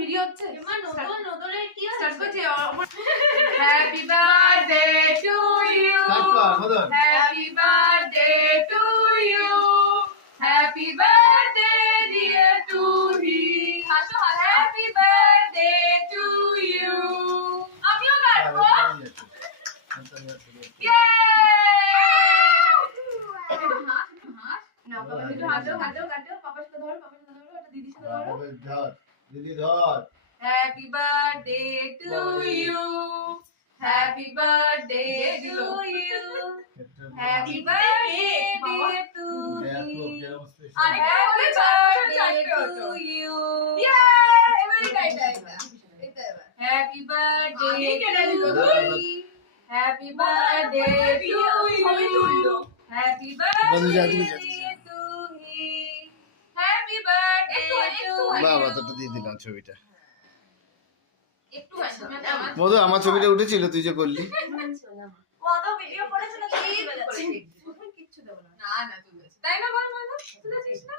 Video হচ্ছে মা নদলের কি স্টার্ট করছি happy birthday to you happy birthday to you happy birthday dear টু হি হাসো হ্যাপি বার্থডে টু ইউ আমিও কাটবো ইয়ে Happy birthday to you. Happy birthday to you. Happy birthday dear to you. Happy birthday to you. Yeah, every time. Happy birthday to you. Happy birthday to you. Happy birthday to me. Happy birthday to you. বাবা তোটা দিয়ে দিলাম ছবিটা। একটু মধু আমার ছবিটা উঠেছিল তুই যে করলি। কত ভিডিও করেছিল তাই বলে যাচ্ছে কিচ্ছু দেব না না তুই তাই না বল মধু তুই না